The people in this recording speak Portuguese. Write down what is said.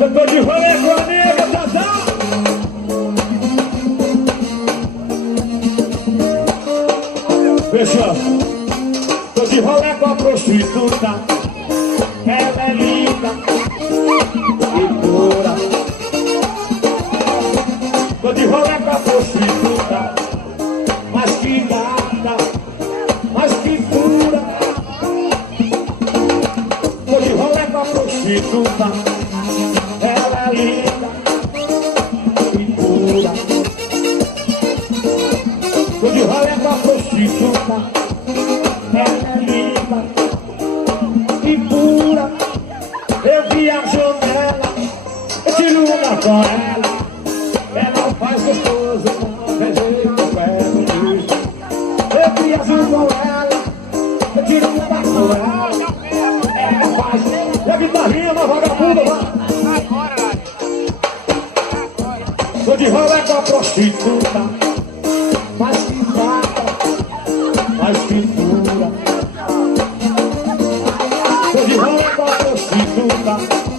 Eu tô de rolê com a nega, Tazá. Fechou. Tô de rolê com a prostituta. Ela é linda e pura. Tô de rolê com a prostituta. Mas que gata, mas que pura. Tô de rolê com a prostituta. Ela é linda e pura. Tô de rolê com a prostituta. Ela é linda e pura. Eu viajo nela, eu tiro uma com ela. Ela faz gostoso, não jeito com ela. Eu viajo com ela, eu tiro uma com ela. Ela faz, e a guitarrinha na vagabunda, vai. Tô de rolê com a prostituta, mas que gata, mas que pura. Tô de rolê com a prostituta.